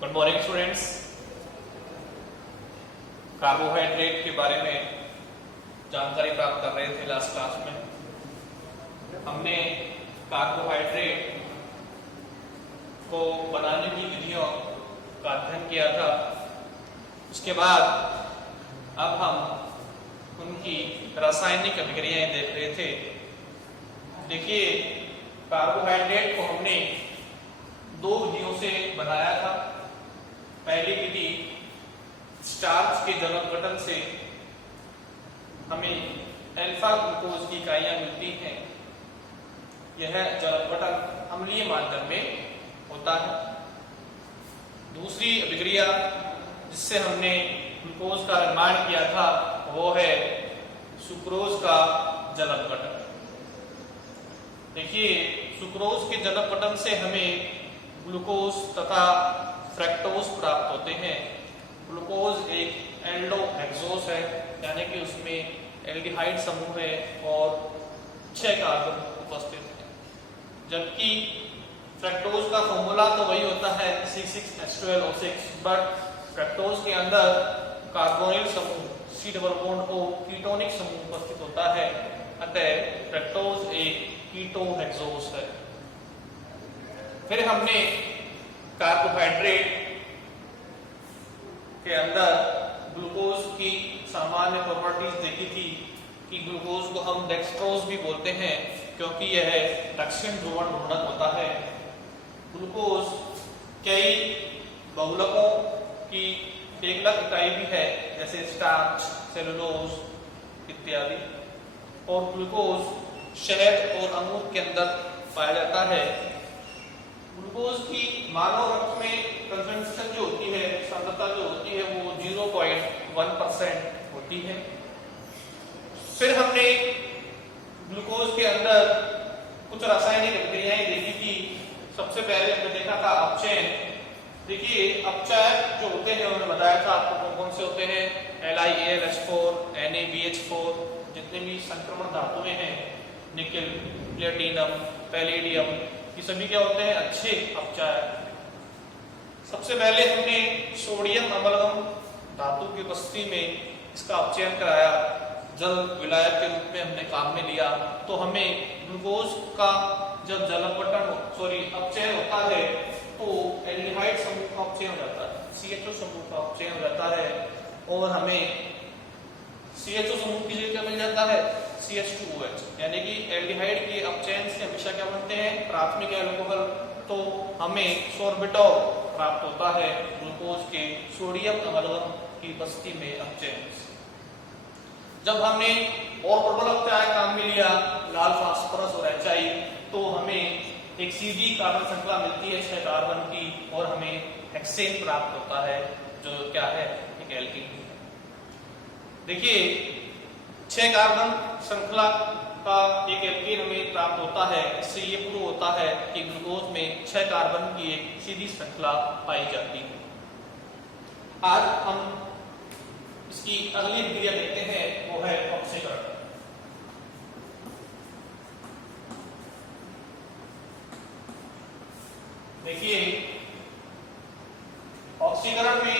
Good morning students. Carbohydrate के बारे में जानकारी प्राप्त कर रहे थे लास्ट क्लास में। हमने कार्बोहाइड्रेट को बनाने की विधियों का अध्ययन किया था। उसके बाद अब हम उनकी रासायनिक अभिक्रियाएं देख रहे थे। देखिए, कार्बोहाइड्रेट को हमने दो विधियों से बनाया था। पहली विधि स्टार्च के जल अपघटन से हमें अल्फा ग्लूकोज की इकाइयां मिलती हैं। यह जल अपघटन अम्लीय माध्यम में होता है। दूसरी अभिक्रिया जिससे हमने ग्लूकोज का निर्माण किया था वो है सुक्रोज का जल अपघटन। देखिए, सुक्रोज के जल अपघटन से हमें ग्लूकोज तथा फ्रक्टोज प्राप्त होते हैं। ग्लूकोज एक एल्डोहेक्सोस है, यानी कि उसमें एल्डिहाइड समूह है और 6 कार्बन उपस्थित है। जबकि फ्रक्टोज का फॉर्मूला तो वही होता है C6H12O6, बट फ्रक्टोज के अंदर कार्बोनिल समूह C double bond O ketonic समूह उपस्थित होता है। अतः फ्रक्टोज एक कीटोहेक्सोस है। फिर हमने कार्बोहाइड्रेट के अंदर ग्लूकोज की सामान्य प्रॉपर्टीज देखी थी कि ग्लूकोज को हम डेक्सट्रोज भी बोलते हैं क्योंकि यह दक्षिण ध्रुवण घूर्णक होता है। ग्लूकोज कई बहुलकों की एकलक इकाई भी है, जैसे स्टार्च, सेलुलोज इत्यादि। और ग्लूकोज शहद और अंगूर के अंदर पाया जाता है। ग्लूकोज की मानव रक्त में कंसंट्रेशन जो होती है, सांद्रता जो होती है, वो 0.1% होती है। फिर हमने ग्लूकोज के अंदर कुछ रासायनिक अभिक्रियाएं देखी थी। सबसे पहले हमने देखा था अपचयन। देखिए, अपचयक जो होते हैं उन्होंने बताया था आपको कौन कौन से होते हैं। LiAlH4, NaBH4, जितने भी संक्रमण धातुएं हैं, निकेल, प्लेटिनम, पैलेडियम, ये सभी क्या होते हैं? अच्छे अपचायक। सबसे पहले हमने सोडियम अमलगम धातु की उपस्थिति में इसका अपचयन कराया। जल विलायक के रूप में हमने काम में लिया। तो हमें ग्लूकोज का जब जल अपचयन होता है तो एल्डिहाइड समूह का अपचयन हो जाता है, CHO समूह का अपचयन हो जाता है और हमें CHO समूह की जगह क्या मिल जाता है? CH2OH, यानी कि एल्डिहाइड के अपचयन से हमेशा क्या बनते हैं? प्राथमिक अल्कोहल। तो हमें सोर्बिटॉल प्राप्त होता है ग्लूकोज के सोडियम अमलगम की उपस्थिति में अपचयन से। जब हमने और प्रबल अपचायक काम में लिया, लाल फास्फोरस और HI, तो हमें एक सीधी कार्बन श्रृंखला मिलती है 6 कार्बन की और हमें हेक्सेन प्राप्त होता है, जो क्या है? एक एल्कीन। देखिए, 6 कार्बन श्रृंखला का एक एल्कीन हमें प्राप्त होता है। इससे ये प्रूव होता है कि ग्लूकोज में 6 कार्बन की एक सीधी श्रृंखला पाई जाती है। आज हम इसकी अगली विक्रिया देखते हैं, वो है ऑक्सीकरण। देखिए, ऑक्सीकरण में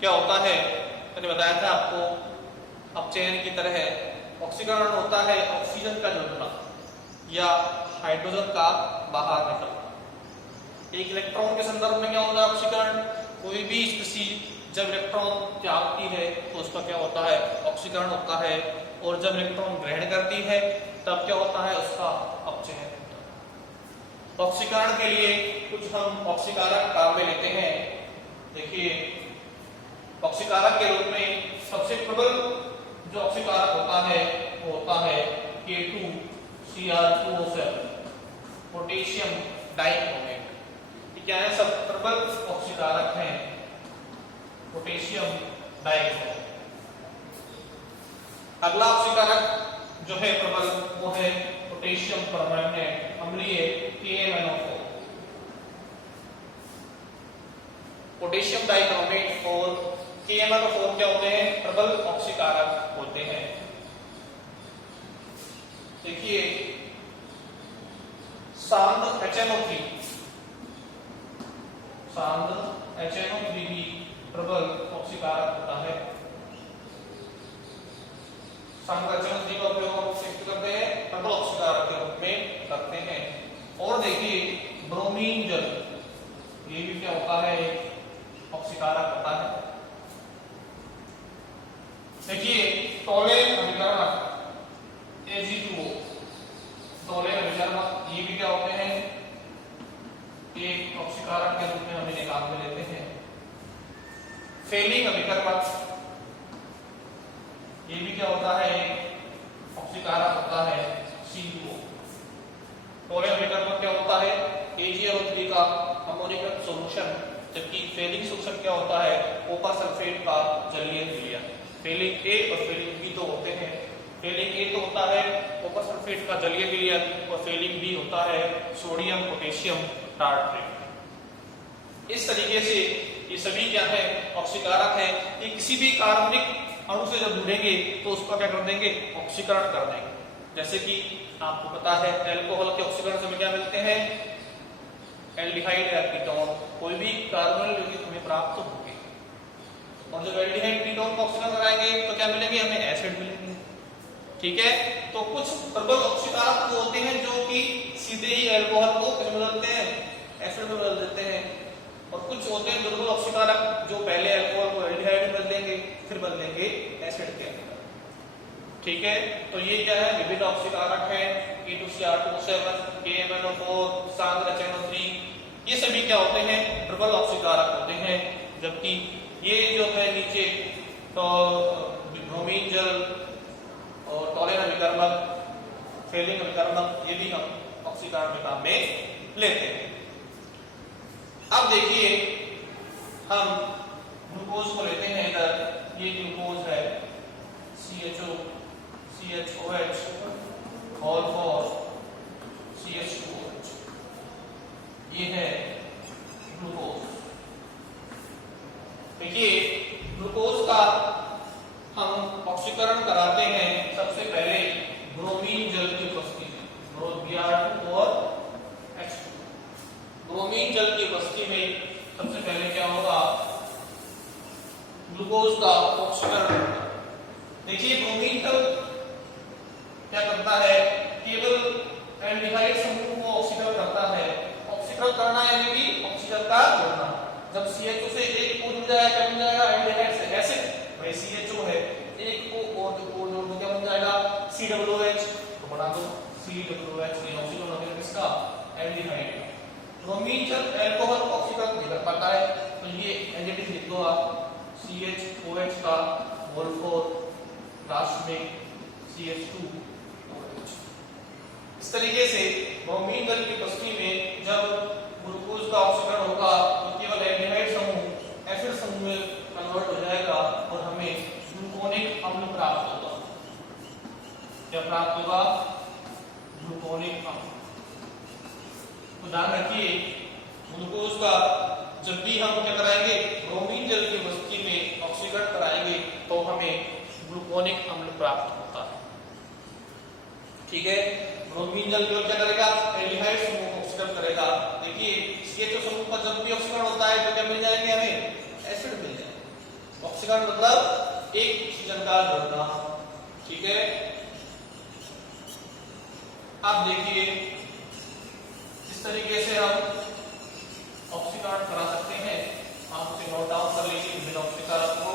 क्या होता है? मैंने बताया था आपको, अपचयन की तरह ऑक्सीकरण होता है ऑक्सीजन का जुड़ना या हाइड्रोजन का बाहर निकलना। एक इलेक्ट्रॉन के संदर्भ में क्या होता है ऑक्सीकरण? कोई भी स्पीशीज जब इलेक्ट्रॉन त्यागती है तो उसका क्या होता है? ऑक्सीकरण होता है। और जब इलेक्ट्रॉन ग्रहण करती है तब क्या होता है? उसका अपचयन होता है। ऑक्सीकरण के लिए कुछ हम ऑक्सीकारक काम में लेते हैं। देखिए, ऑक्सीकारक के रूप में सबसे प्रबल जो ऑक्सीकारक होता है वो होता है K2Cr2O7, पोटेशियम डाइक्रोमेट। क्या है? सब प्रबल ऑक्सीकारक हैं, पोटेशियम डाइक्रोमेट। अगला ऑक्सीकारक जो है प्रबल, वो है पोटेशियम परमैंगनेट अम्लीय KMnO4। पोटेशियम डाइक्रोमेट और KMnO4 क्या होते हैं? प्रबल ऑक्सीकारक होते हैं। देखिए, सांद्र HNO3 सांद्र HNO3 भी प्रबल ऑक्सीकारक होता है। सांद्र HNO3 का उपयोग हम किस करते हैं? प्रबल ऑक्सीकारक के रूप में करते हैं। और देखिए ब्रोमीन जल, ये भी क्या होता है? ऑक्सीकारक होता है। देखिए टोलेन अभिकर्मक Ag2O, टोलेन अभिकर्मक ये भी क्या होते हैं? एक ऑक्सीकारक के रूप में हम इन्हें काम में लेते हैं। फेलिंग अभिकर्मक ये भी क्या होता है? ऑक्सीकारक होता है C2O। टोलेन अभिकर्मक क्या होता है? AgNO3 का अमोनियम सॉल्यूशन, जबकि फेलिंग सॉल्यूशन क्या होता है? कॉपर सल्फेट का जलीय विलयन। फेलिंग A और फेलिंग B तो होते हैं। फेलिंग A तो होता है कॉपर सल्फेट का जलीय विलयन और फेलिंग B होता है सोडियम पोटेशियम टार्ट्रेट। इस तरीके से ये सभी क्या है? ऑक्सीकारक है। ये किसी भी कार्बनिक अणु से जब जुड़ेंगे तो उसका क्या कर देंगे? ऑक्सीकरण कर देंगे। जैसे कि आपको पता है अल्कोहल के ऑक्सीकरण से क्या मिलते हैं? एल्डिहाइड या कीटोन, कोई भी कार्बन यौगिक हमें प्राप्त होंगे। और जब एल्डिहाइड कीटोन का ऑक्सीकरण कराएंगे तो क्या मिलेंगे? हमें एसिड मिलेंगे। ठीक है, तो कुछ प्रबल ऑक्सीकारक तो होते हैं जो कि सीधे ही अल्कोहल को किस में बदलते हैं? एसिड में बदल देते हैं। और कुछ होते हैं दुर्बल ऑक्सीकारक जो पहले अल्कोहल को एल्डिहाइड में बदल देंगे फिर बदलेंगे एसिड के अंदर। ठीक है, तो ये क्या है? विभिन्न ऑक्सीकारक है। K2Cr2O7, KMnO4, सांद्र HNO3, ये सभी क्या होते हैं? प्रबल ऑक्सीकारक होते हैं। जबकि ये जो है नीचे तो ब्रोमीन जल और टोलेन अभिकर्मक, फेलिंग अभिकर्मक, ये भी हम ऑक्सीकरण के काम में लेते हैं। अब देखिए हम ग्लूकोज को लेते हैं इधर। ये ग्लूकोज है CHO CHOH और CH2OH, ये है ग्लूकोज। देखिए ग्लूकोज का हम ऑक्सीकरण कराते हैं सबसे पहले ब्रोमीन जल की उपस्थिति में, Br2 और H2। ब्रोमीन जल की उपस्थिति में सबसे पहले क्या होगा? ग्लूकोज का ऑक्सीकरण होगा। देखिए ब्रोमीन जल क्या करता है? केवल एल्डिहाइड समूह को ऑक्सीकरण करता है। ऑक्सीकरण करना यानी कि ऑक्सीजन का जोड़ना। जब CHO से एक को जुड़ जाएगा क्या बन जाएगा? एल्डिहाइड से एसिड। भाई CHO है, एक को और जोड़ दो क्या बन जाएगा? COOH। तो बना दो COOH, ये ऑक्सीजन हो गया किसका? एल्डिहाइड। ब्रोमीन जल अल्कोहल को ऑक्सीकरण नहीं कर पाता है, तो ये एडजेक्टिव लिख दो आप, CHOH का मोल 4, लास्ट में CH2OH। इस तरीके से ब्रोमीन जल की उपस्थिति में जब ग्लूकोज का ऑक्सीकरण होगा तो केवल एल्डिहाइड समूह एसिड समूह में कन्वर्ट हो जाएगा और हमें ग्लूकोनिक अम्ल प्राप्त होगा। क्या प्राप्त होगा? ग्लूकोनिक अम्ल। तो ध्यान रखिए ग्लूकोज का जब भी हम क्या कराएंगे? ब्रोमीन जल की उपस्थिति में ऑक्सीकरण कराएंगे तो हमें ग्लूकोनिक अम्ल प्राप्त होता है। ठीक है, ब्रोमीन जल केवल क्या करेगा? एल्डिहाइड समूह को ऑक्सीकरण करेगा। देखिए CHO समूह का जब भी ऑक्सीकरण होता है तो क्या मिल जाएंगे? हमें एसिड मिल जाएगा। ऑक्सीकरण मतलब एक ऑक्सीजन का जोड़ना। ठीक है, अब देखिए इस तरीके से हम ऑक्सीकरण करा सकते हैं। आप इसे नोट डाउन कर लीजिए विभिन्न ऑक्सीकारक को।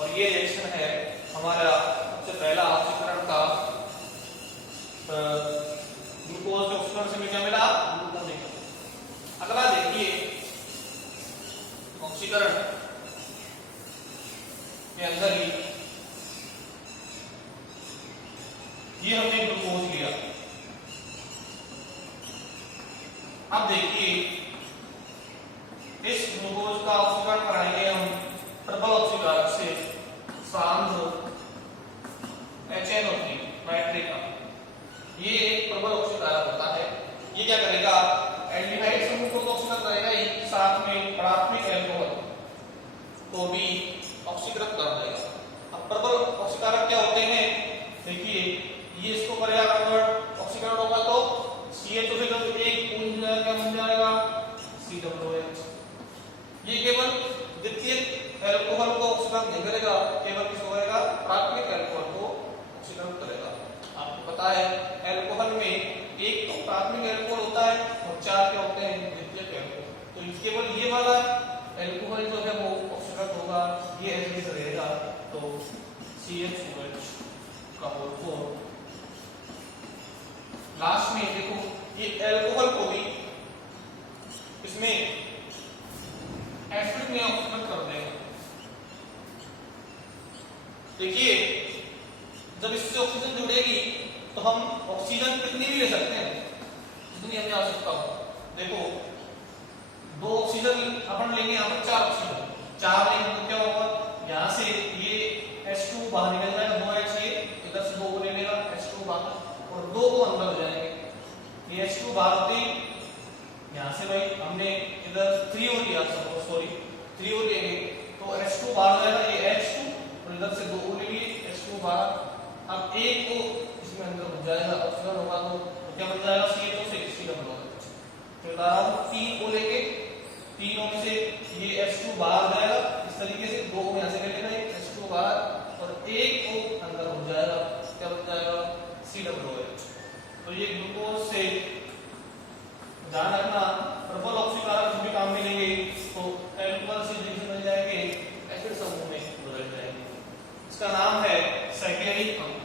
और ये रिएक्शन है हमारा सबसे पहला ऑक्सीकरण का। ग्लूकोज के ऑक्सीकरण से क्या मिला? ग्लूकोनिक। अगला देखिए ऑक्सीकरण के अंदर ही ये हमने ग्लूकोज लिया। अब देखिए इस ग्लूकोज का ऑक्सीकरण कराएंगे हम प्रबल ऑक्सीकारक से सांद्र HNO3 नाइट्रेट का। ये एक प्रबल ऑक्सीकारक होता है। ये क्या करेगा? एल्डिहाइड समूह को तो ऑक्सीकरण करेगा ही, साथ में प्राथमिक अल्कोहल को भी ऑक्सीकृत कर देगा। अब प्रबल ऑक्सीकारक क्या होते हैं? देखिए ये इसको करेगा कन्वर्ट, ऑक्सीकरण होगा तो CHO से जब एक पूंज क्या बन जाएगा? COOH। एल्कोहल में एक तो प्राथमिक एल्कोहल होता है और 4 क्या होते हैं द्वितीयक एल्कोहल। तो केवल ये वाला एल्कोहल जो है वो ऑक्सीकरण होगा, ये एसिड रहेगा, तो CH2H का होल 4। लास्ट में देखो ये एल्कोहल को भी इसमें एसिड में ऑक्सीकरण कर देंगे। देखिए जब इससे ऑक्सीजन जुड़ेगी तो हम ऑक्सीजन कितनी भी ले सकते हैं, जितनी हमें आवश्यकता हो। देखो 2 ऑक्सीजन अपन लेंगे, यहाँ पर 4 ऑक्सीजन, 4 लेंगे तो क्या होगा, यहाँ से ये H2 बाहर निकल जाएगा, 2H ये इधर से 2 को ले लेगा, H2 बाहर और 2 को अंदर हो जाएंगे। ये H2 बाहर होते ही यहाँ से भाई हमने इधर 3 और लिया, सॉरी 3 और लेंगे तो H2 बाहर हो जाएगा, ये H2 और इधर से 2 को ले लिए, H2 बाहर। अब एक को इसमें अंदर हो जाएगा, ऑक्सीजन होगा तो क्या बन जाएगा, CH2 से डबल हो जाएगा। फिर बता रहा हूँ 3 को लेके, 3 में से ये H2 बाहर जाएगा, इस तरीके से 2 को यहाँ से ले लेना, H2 बाहर और एक को अंदर हो जाएगा, क्या बन जाएगा, COOH। तो ये ग्लूकोज से ध्यान रखना, प्रबल ऑक्सीकारक भी काम में लेंगे तो एल्कोहल से रिएक्शन मिल जाएंगे, एसिड समूह में बदल जाएंगे। इसका नाम है सैकैरिक अम्ल।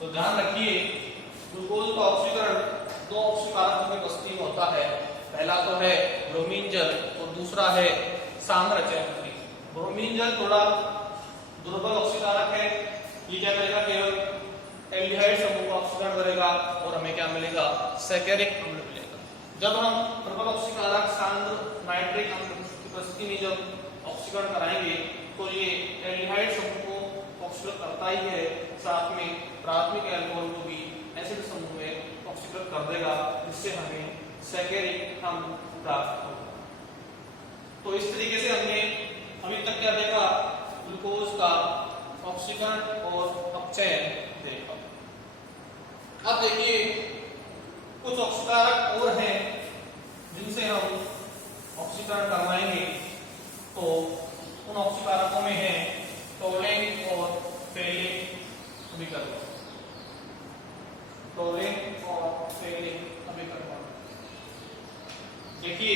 तो ध्यान रखिए ग्लूकोज का ऑक्सीकरण 2 ऑक्सीकारकों में उपस्थित में होता है। पहला तो है ब्रोमीन जल और दूसरा है सांद्रचयन। ब्रोमीन जल थोड़ा दुर्बल ऑक्सीकारक है, ये क्या करेगा, केवल एल्डिहाइड समूह का ऑक्सीकरण करेगा और हमें क्या मिलेगा, सैकैरिक अम्ल मिलेगा। जब हम प्रबल ऑक्सीकारक सांद्र नाइट्रिक अम्ल की उपस्थिति में जब ऑक्सीकरण कराएंगे तो ये एल्डिहाइड समूह को ऑक्सीकरण करता ही है, साथ में प्राथमिक एल्कोहल को भी एसिड समूह में ऑक्सीकरण कर देगा, जिससे हमें सैकैरिक अम्ल प्राप्त होगा। तो इस तरीके से हमने अभी तक क्या देखा, ग्लूकोज का ऑक्सीकरण और अपचयन देखा। अब देखिए कुछ ऑक्सीकारक और हैं जिनसे हम ऑक्सीकरण करवाएंगे। तो उन ऑक्सीकारकों में है टोलेन और फेलिन अभिकर्मक। टोलेन और फेलिन अभिकर्मक देखिए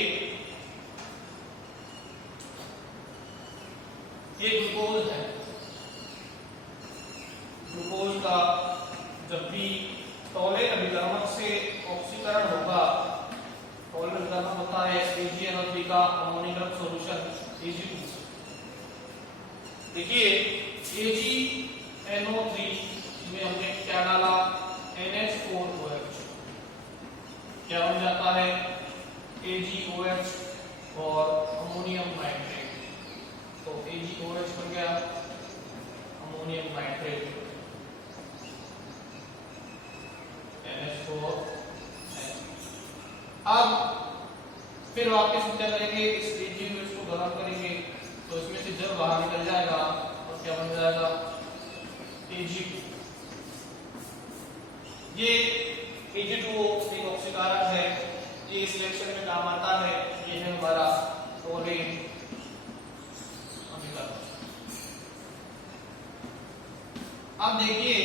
ये ग्लूकोज है। ग्लूकोज का जब भी टोलेन अभिकर्मक से ऑक्सीकरण होगा, टोलेन अभिकर्मक होता है AgNO3 का अमोनियम सॉल्यूशन Ag2। देखिए AgNO3 में हमने क्या डाला, NH4OH, क्या बन जाता है AgOH और अमोनियम नाइट्रेट। तो AgOH बन गया अमोनियम नाइट्रेट, NH4। अब फिर वापस क्या करेंगे, इस AgOH को गर्म करेंगे तो इसमें से जल बाहर निकल जाएगा और क्या बन जाएगा, Ag2। ये Ag2O एक ऑक्सीकारक है, ये इस रिएक्शन में काम आता है। ये है हमारा टोलेन अभिकर्मक। अब देखिए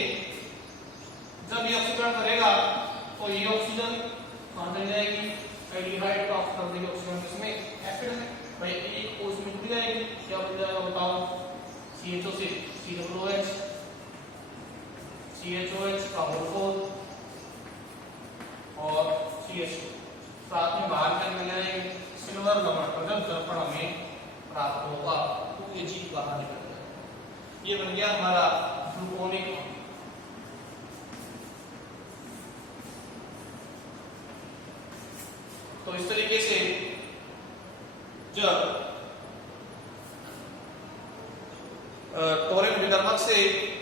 जब ये ऑक्सीकरण करेगा तो ये ऑक्सीजन कहां चली जाएगी, एल्डिहाइड का ऑक्सीकरण देगी ऑक्सीजन किसमें, एसिड में। भाई एक O इसमें जुड़ जाएगी, क्या बन जाएगा बताओ, CHO से COOH, CHOH का होल 4 और CH2 साथ में बाहर क्या मिल जाएंगे, सिल्वर लवण प्रजब दर्पण हमें प्राप्त होगा, 2Ag बाहर निकल जाएगा। ये बन गया हमारा ग्लूकोनिक अम्ल। तो इस तरीके से जब टोलेन अभिकर्मक से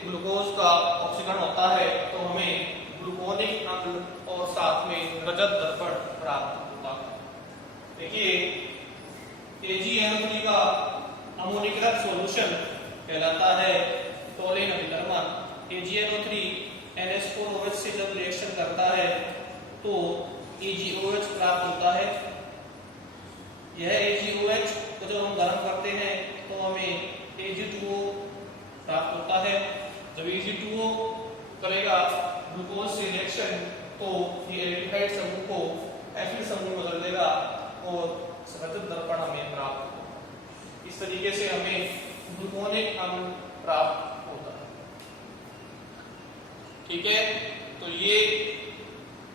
ग्लूकोज का ऑक्सीकरण होता है तो हमें ग्लूकोनिक अम्ल और साथ में रजत दर्पण प्राप्त होता है। देखिए AgNO3 का अमोनिकृत सॉल्यूशन कहलाता है टोलेन अभिकर्मक। AgNO3 NH4OH से जब रिएक्शन करता है तो AgOH प्राप्त होता है। यह AgOH को जब हम गर्म करते हैं तो हमें Ag2O प्राप्त होता है। जब Ag2O करेगा ग्लूकोज से रिएक्शन तो ये एल्डिहाइड समूह को एसिड समूह में बदल देगा और सतत दर्पण हमें प्राप्त होगा। इस तरीके से हमें ग्लूकोनिक अम्ल प्राप्त होता है। ठीक है, तो ये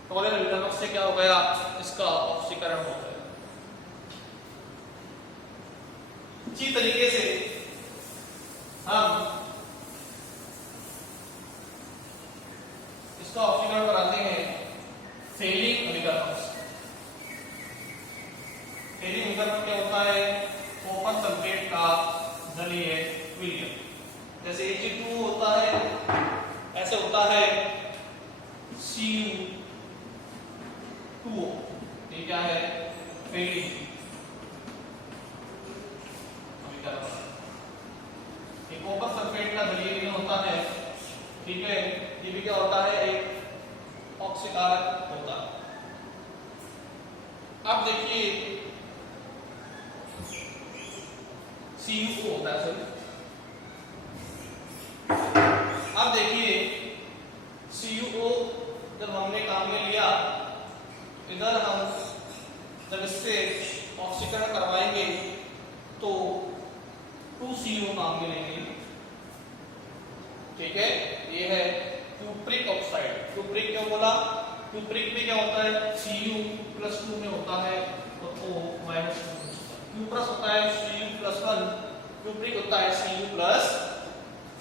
टोलन विकल्प से क्या हो गया, इसका ऑक्सीकरण हो गया। इसी तरीके से हम इसका ऑक्सीकरण कराते हैं फेलिक विकल्प से। फेलिक विकल्प क्या होता है, कॉपर सल्फेट का जलीय विलयन। जैसे Ag2 होता है, ऐसे होता है Cu2O, ये क्या है, फेलिक विकल्प। ये कॉपर सल्फेट का जलीय विलयन होता है। ठीक है, ये भी क्या होता है, एक ऑक्सीकारक होता है। अब देखिए CuO होता है सर। अब देखिए CuO जब हमने काम में लिया, इधर हम जब इससे ऑक्सीकरण करवाएंगे तो 2CO काम में लेंगे। ठीक है, ये है क्यूप्रिक ऑक्साइड। क्यूप्रिक क्यों बोला, क्यूप्रिक में क्या होता है, Cu+2 में होता है तो O-2। क्यूप्रस होता है Cu+1, क्यूप्रिक होता है Cu+।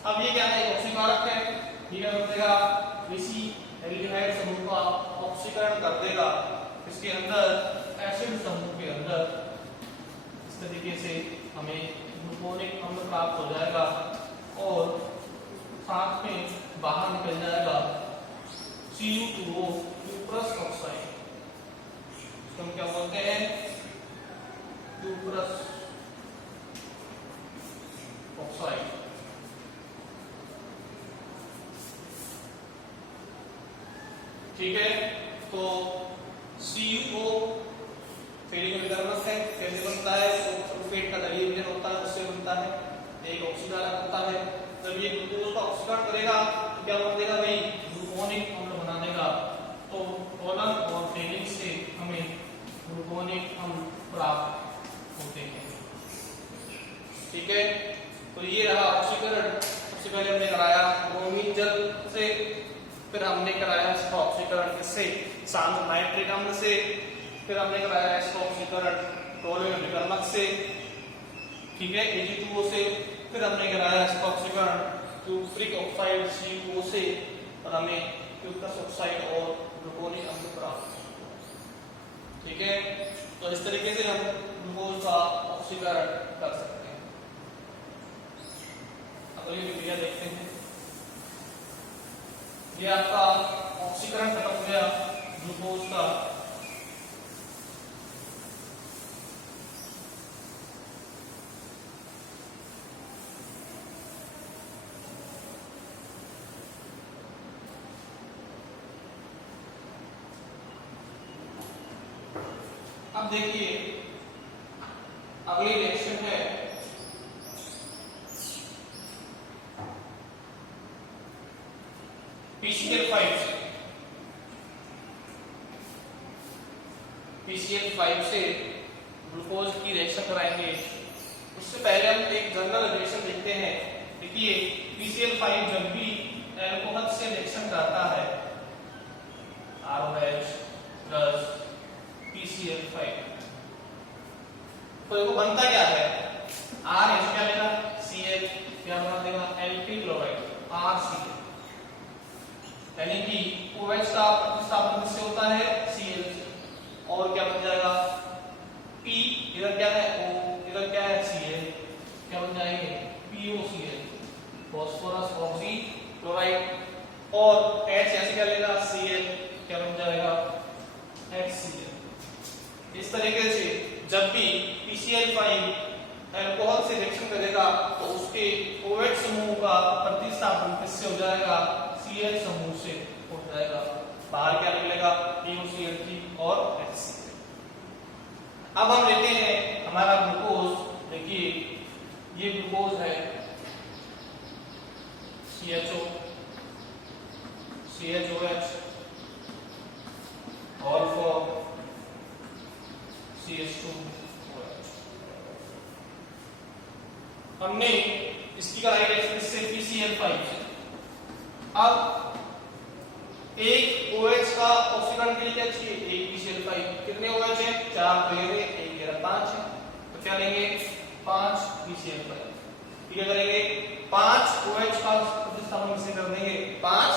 अब ये क्या है, ऑक्सीकारक है। ये क्या कर देगा, इसी एल्डिहाइड समूह का ऑक्सीकरण कर देगा इसके अंदर, एसिड समूह के अंदर। इस तरीके से हमें ग्लूकोनिक अम्ल प्राप्त हो जाएगा और साथ में बाहर निकल जाएगा Cu2O, क्यूप्रस ऑक्साइड। इसको हम क्या बोलते हैं, क्यूप्रस ऑक्साइड। ठीक है, तो CuO फेलिक विकल्प है। कैसे बनता है, सल्फेट का जलीय विलयन होता है, उससे बनता है। एक ऑक्सीकारक होता है। जब ये ग्लूकोज का ऑक्सीकरण करेगा तो क्या बन देगा भाई, ग्लूकोनिक अम्ल बना देगा। तो टोलन और फेलिक से हमें ग्लूकोनिक अम्ल प्राप्त होते हैं। ठीक है, तो ये रहा ऑक्सीकरण। सबसे पहले हमने कराया ब्रोमीन जल से, फिर हमने कराया इसका ऑक्सीकरण किससे, शांत नाइट्रिक अम्ल से, फिर हमने कराया इसका ऑक्सीकरण टोलन विकल्प से। ठीक है, Ag2O से, फिर हमने कराया इसका ऑक्सीकरण क्यूप्रिक ऑक्साइड CuO से, और हमें क्यूप्रस ऑक्साइड और ग्लूकोनिक अम्ल प्राप्त। ठीक है, तो इस तरीके से हम ग्लूकोज का ऑक्सीकरण कर सकते हैं। अगली प्रक्रिया देखते हैं। ये आपका ऑक्सीकरण खत्म हो गया ग्लूकोज का। अब देखिए अगली रिएक्शन है PCl5 से। PCl5 से ग्लूकोज की रिएक्शन कराएंगे। उससे पहले हम एक जनरल रिएक्शन देखते हैं। देखिए PCl5 जब भी अल्कोहल से रिएक्शन करता है, ROH प्लस PCl5, तो देखो बनता क्या है, R क्या लेगा, Cl क्या बना देगा, Lp क्लोराइड RCl, यानी कि OH का प्रतिस्थापन किससे होता है, Cl से, और क्या बन जाएगा P, इधर क्या है O, इधर क्या है Cl, क्या बन जाएंगे POCl, फास्फोरस ऑक्सी क्लोराइड, और H ऐसे क्या लेगा Cl, क्या बन जाएगा HCl। इस तरीके से जब भी PCl5 अल्कोहल से रिएक्शन करेगा तो उसके OH समूह का प्रतिस्थापन किससे हो जाएगा, Cl समूह से हो जाएगा। बाहर क्या निकलेगा, POCl3 और HCl। अब हम लेते हैं हमारा ग्लूकोज। देखिए ये ग्लूकोज है CHO CHOH और फॉर CH2OH। हमने इसकी कराई रिएक्शन से PCl5 से। अब एक OH का ऑक्सीकरण के लिए क्या चाहिए? एक PCl5। कितने OH हैं? 4 तो ये 1 ये 5 है, तो क्या लेंगे? 5 PCl5। क्या करेंगे? 5 OH का प्रतिस्थापन किससे कर देंगे? 5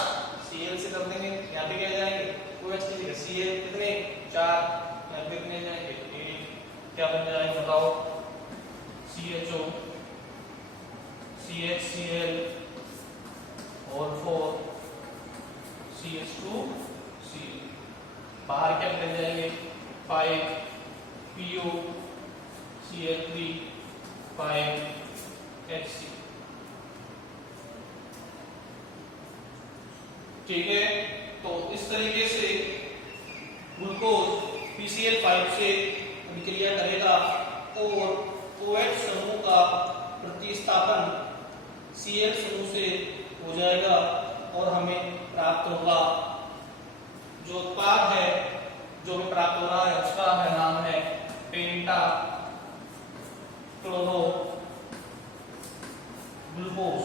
Cl से कर देंगे। यहाँ पे क्या जाएंगे? OH की जगह Cl कितने? 4। यहाँ पे कितने जाएंगे? 1। क्या बन जाएगा बताओ? CHO CHCl और 4 CH2Cl। बाहर क्या बन जाएंगे? 5 PO Cl3 5 HC। ठीक है, तो इस तरीके से ग्लूकोज PCl5 से अभिक्रिया करेगा और OH समूह का प्रतिस्थापन Cl समूह से हो जाएगा और हमें प्राप्त होगा जो उत्पाद है, जो हमें प्राप्त हो रहा है उसका है नाम है पेंटा क्लोरो ग्लूकोज।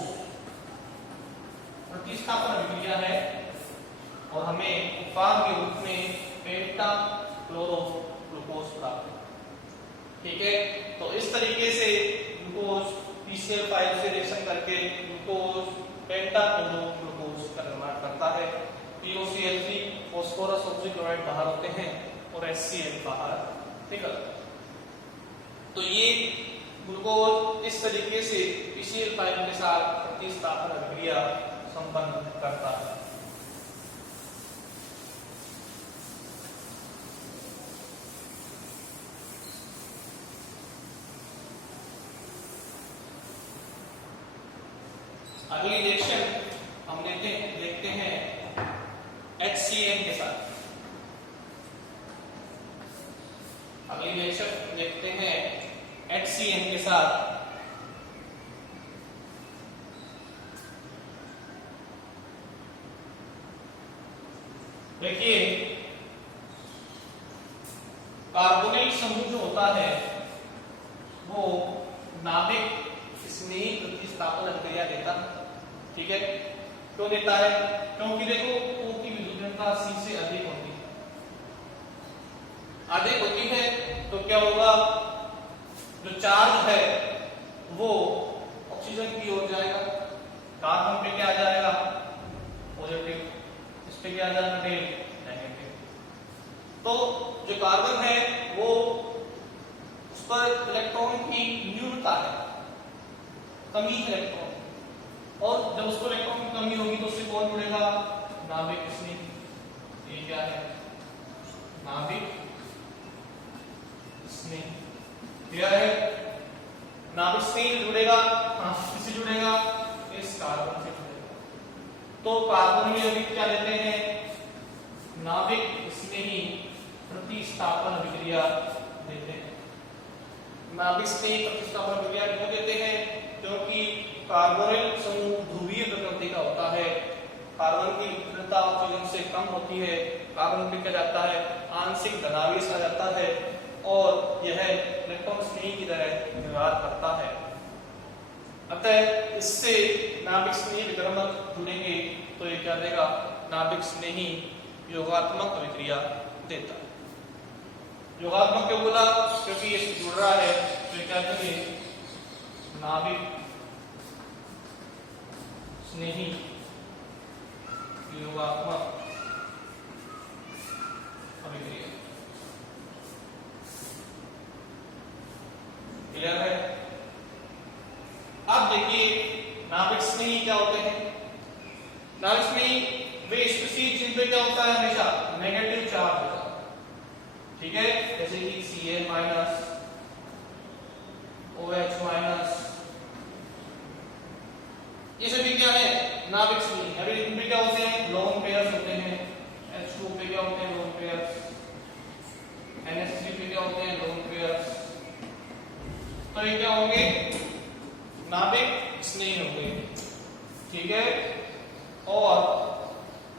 प्रतिस्थापन अभिक्रिया है और हमें उत्पाद के रूप में पेंटा क्लोरो ग्लूकोज प्राप्त है। ठीक है, तो इस तरीके से ग्लूकोज PCl5 से रिएक्शन करके ग्लूकोज पेंटा क्लोरो ग्लूकोज का निर्माण करता है। POCl3 फास्फोरस ऑक्सीक्लोराइड बाहर होते हैं और HCl बाहर निकलता है। तो ये ग्लूकोज इस तरीके से PCl5 के साथ प्रतिस्थापन अभिक्रिया संपन्न करता है। अगली रिएक्शन हम देखते हैं HCN के साथ। अगली रिएक्शन देखते हैं HCN के साथ। देखिए, कार्बोनिल समूह जो होता है वो नाभिक स्नेही प्रतिस्थापन अभिक्रिया देता है। ठीक है, क्यों देता है? क्योंकि देखो O की विद्युत C से अधिक होती है तो क्या होगा? जो चार्ज है वो ऑक्सीजन की ओर जाएगा, कार्बन पे क्या आ जाएगा? पॉजिटिव। इस पे क्या आ जाएगा? नेगेटिव। तो जो कार्बन है वो उस पर इलेक्ट्रॉन की न्यूनता है, कमी इलेक्ट्रॉन, और जब उसको इलेक्ट्रॉन की कमी होगी तो उससे कौन जुड़ेगा? नाभिक स्नेह। ये क्या है? नाभिक स्नेह। क्या है? नाभिक स्नेह जुड़ेगा। हाँ, किससे जुड़ेगा? इस कार्बन से जुड़ेगा। तो कार्बन में अभी क्या लेते हैं? नाभिक स्नेही प्रतिस्थापन अभिक्रिया देते हैं। नाभिक स्नेही प्रतिस्थापन अभिक्रिया क्यों देते हैं? क्योंकि कार्बोनिल समूह ध्रुवीय प्रकृति का होता है। कार्बन की विकृतता ऑक्सीजन से कम होती है, कार्बन पे क्या जाता है? आंशिक धनावेश आ जाता है और यह इलेक्ट्रॉन स्नेही की तरह व्यवहार करता है। अतः इससे नाभिक स्नेही विकर्मक जुड़ेंगे तो ये क्या देगा? नाभिक स्नेही योगात्मक अभिक्रिया देता है। योगात्मक क्यों बोला? क्योंकि ये जुड़ रहा है तो क्या देंगे? नाभिक स्नेही योगात्मक अभिक्रिया। क्लियर है? अब देखिए नाभिक स्नेही क्या होते हैं? नाभिक स्नेही वे स्पीशीज जिन पे क्या होता है? हमेशा नेगेटिव चार्ज होता है। ठीक है, जैसे कि Cl माइनस, OH माइनस, ये सभी क्या है? नाभिक स्नेही। अभी इनमें क्या होते हैं? लोन पेयर्स होते हैं। H2 पे क्या होते हैं? Lone pairs. NH3 पे क्या होते हैं? Lone pairs. तो ये क्या होंगे? नाभिक स्नेही होंगे, ठीक है। और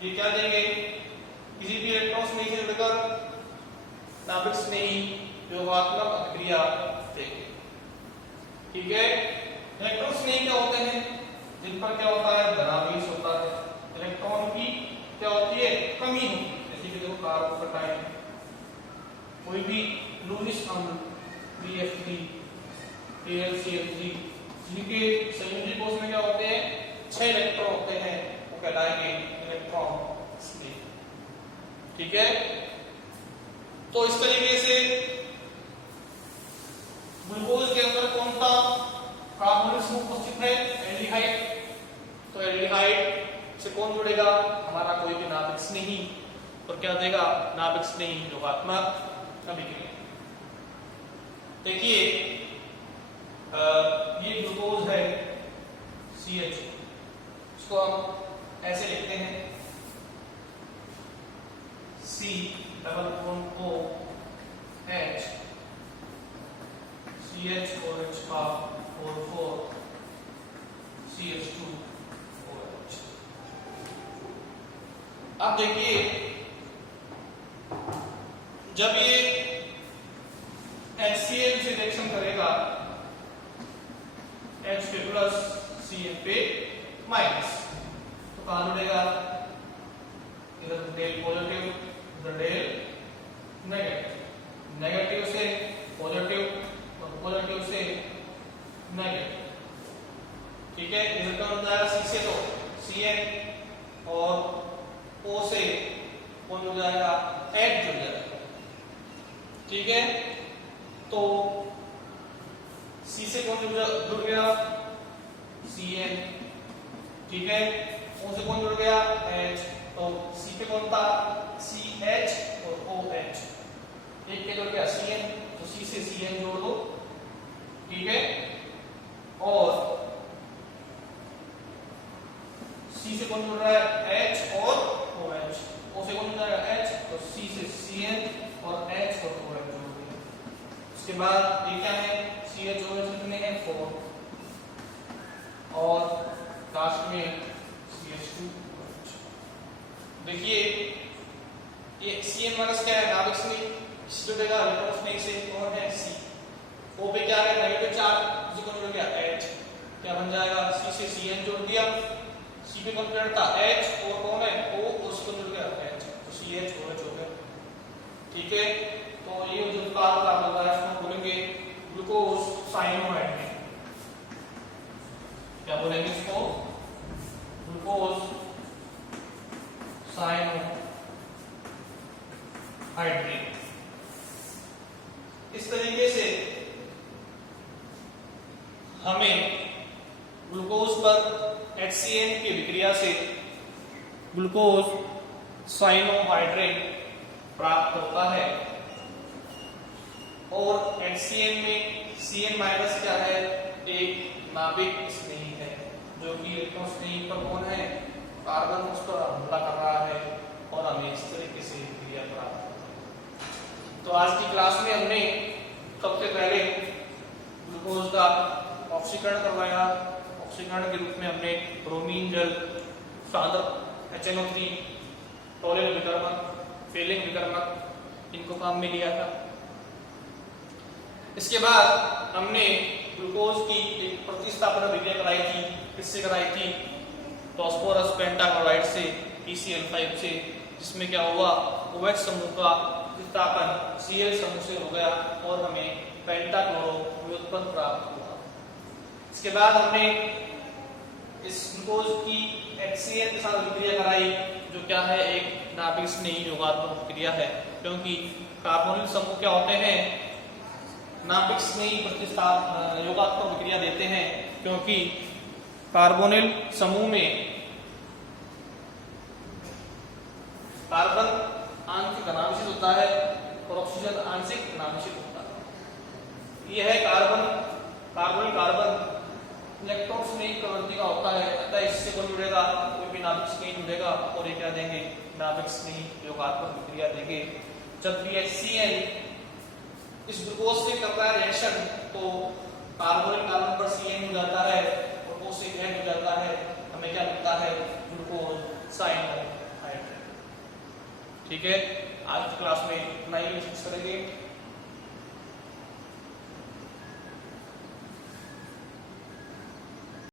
ये क्या देंगे, किसी भी इलेक्ट्रॉन स्नेही से जुड़कर नाभिक स्नेही योगात्मक अभिक्रिया देंगे, ठीक है। इलेक्ट्रॉन स्नेही क्या होते हैं, जिन पर क्या होता है, धनावेश होता है, इलेक्ट्रॉन की क्या होती है, कमी होती है। जैसे कि देखो कार्बोकटाइन, कोई भी लुईस अम्ल BF3 AlCl3, जिनके संयोजी कोष में क्या होते हैं, 6 इलेक्ट्रॉन होते हैं, वो कहलाएंगे इलेक्ट्रॉन स्नेही, ठीक है। तो इस तरीके से ग्लूकोज के अंदर कौन सा कार्बोनिल समूह उपस्थित है, एल्डिहाइड। तो एल्डिहाइड से कौन जुड़ेगा, हमारा कोई भी नाभिक स्नेही, और क्या देगा, नाभिक स्नेही योगात्मक अभिक्रिया। देखिए ये ग्लूकोज है CH, इसको हम ऐसे लिखते हैं C=OH CH OH का 4 CH2OH। अब देखिए जब ये HCl से रिएक्शन करेगा H पे प्लस Cl पे माइनस, तो कहां जुड़ेगा, इधर डेल पॉजिटिव, इधर डेल नेगेटिव, नेगेटिव से पॉजिटिव और पॉजिटिव से नेगेटिव, ठीक है। इधर क्या बन जाएगा, C से तो Cn और O से कौन जुड़ जाएगा, H जुड़ जाएगा, ठीक है। तो C से कौन जुड़ गया, Cn, ठीक है। O से कौन जुड़ गया, H, तो C पे कौन था, CH और OH, एक पे जुड़ गया Cn, तो C से Cn जोड़ दो, ठीक है। और C से कौन जुड़ रहा है, H और OH, O से कौन जुड़ रहा है, H, तो C से Cn और H और OH जोड़ दिया। उसके बाद ये क्या है, CH-OH कितने हैं, 4, और लास्ट में CH2OH। देखिए ये Cn माइनस क्या है, नाभिक स्नेही, इससे जुड़ेगा इलेक्ट्रॉन स्नेही से, कौन है, C। O पे क्या है, नेगेटिव चार्ज, इसे कौन जुड़ गया, H, क्या बन जाएगा, C से Cn जोड़ दिया, C पे कौन जुड़ा था, H, और कौन है, O, उसको जुड़ गया H, तो CH-OH हो गया, ठीक है। तो ये जो कार्बन होता है इसको बोलेंगे ग्लूकोज साइनोहाइड्रेट, क्या बोलेंगे इसको, ग्लूकोज साइनोहाइड्रेट। इस तरीके से हमें ग्लूकोज पर HCl की विक्रिया से ग्लूकोज साइनोहाइड्रेट प्राप्त होता है। और HCl में Cn माइनस क्या है, एक नाभिक स्नेही है, जो कि इलेक्ट्रॉन स्नेही पर कौन है, कार्बन उस पर हमला कर रहा है, और हमें इस तरीके से क्रिया प्राप्त होती है। तो आज की क्लास में हमने सबसे पहले ग्लूकोज का ऑक्सीकरण करवाया। ऑक्सीकरण के रूप में हमने ब्रोमीन जल, सादर HNO3, टॉलेल विकर्मक, फेलिंग विकर्मक, इनको काम में लिया था। इसके बाद हमने ग्लूकोज की एक प्रतिस्थापन विक्रिया कराई थी, किससे कराई थी, फास्फोरस पेंटाक्लोराइड से, PCl5 से, जिसमें क्या हुआ, OH समूह का प्रतिस्थापन Cl समूह से हो गया और हमें पेंटाक्लोरो व्युत्पन्न प्राप्त हुआ। इसके बाद हमने इस ग्लूकोज की HCl के साथ विक्रिया कराई, जो क्या है, एक नाभिक स्नेही योगात्मक विक्रिया है, क्योंकि कार्बोनिल समूह क्या होते हैं, नाभिक स्नेही प्रतिस्थापन योगात्मक विक्रिया देते हैं, क्योंकि कार्बोनिल समूह में कार्बन आंशिक धनावेशित होता है और ऑक्सीजन आंशिक ऋणावेशित होता है। यह है कार्बोनिल कार्बन इलेक्ट्रॉन स्नेही प्रवृत्ति का होता है, अतः इससे कौन जुड़ेगा, कोई भी नाभिक स्नेही जुड़ेगा और ये क्या देंगे, नाभिक स्नेही योगात्मक विक्रिया देंगे। जब भी HCl इस ग्लूकोज से कर रहा है रिएक्शन, तो कार्बोनिल कार्बन पर CN हो जाता है और O से ऐड हो जाता है, हमें क्या मिलता है? ग्लूकोज साइनोहाइड्रेट। ठीक है, आज की क्लास में इतना ही डिस्कस करेंगे।